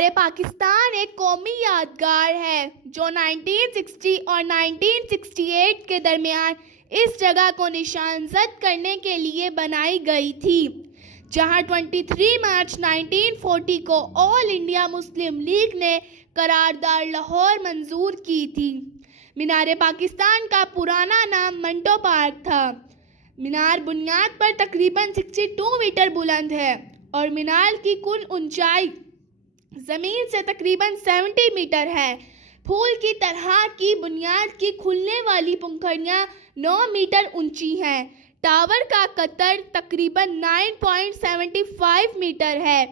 مینار پاکستان ایک قومی یادگار ہے جو 1960 اور 1968 کے درمیان اس جگہ کو نشان زد کرنے کے لیے بنائی گئی تھی، جہاں 23 مارچ 1940 کو آل انڈیا مسلم لیگ نے قرارداد لاہور منظور کی تھی۔ مینار پاکستان کا پرانا نام منٹو پارک تھا۔ مینار بنیاد پر تقریباً 62 میٹر بلند ہے اور مینار کی کل اونچائی زمین سے تقریباً 70 میٹر ہے۔ پھول کی طرح کی بنیاد کی کھلنے والی پنکھڑیاں 9 میٹر اونچی ہیں۔ ٹاور کا قطر تقریباً 9.75 میٹر ہے۔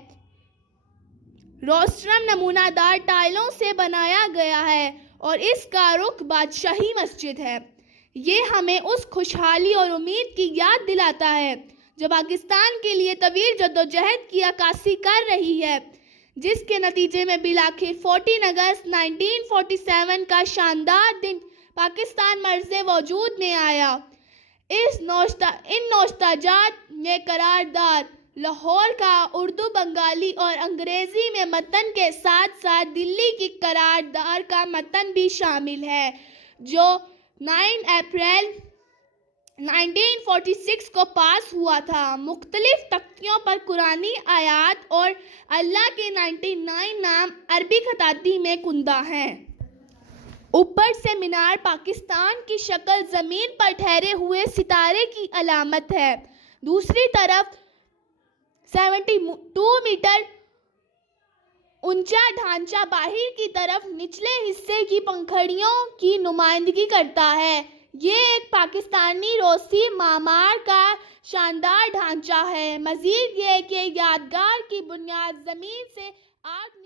روسٹرم نمونہ دار ٹائلوں سے بنایا گیا ہے اور اس کا رخ بادشاہی مسجد ہے۔ یہ ہمیں اس خوشحالی اور امید کی یاد دلاتا ہے جو پاکستان کے لیے طویل جدوجہد کی عکاسی کر رہی ہے، جس کے نتیجے میں بالآخر 14 اگست 1947 کا شاندار دن پاکستان مرز وجود میں آیا۔ ان نوستالجات میں قرارداد لاہور کا اردو، بنگالی اور انگریزی میں متن کے ساتھ ساتھ دلی کی قرارداد کا متن بھی شامل ہے، جو 9 اپریل 1946 کو پاس ہوا تھا۔ مختلف تختیوں پر قرآنی آیات اور اللہ کے 99 نام عربی خطاطی میں کندہ ہیں۔ اوپر سے مینار پاکستان کی شکل زمین پر ٹھہرے ہوئے ستارے کی علامت ہے۔ دوسری طرف 72 میٹر اونچا ڈھانچہ باہر کی طرف نچلے حصے کی پنکھڑیوں کی نمائندگی کرتا ہے۔ یہ ایک پاکستانی روسی معمار کا شاندار ڈھانچہ ہے۔ مزید یہ کہ یادگار کی بنیاد زمین سے 8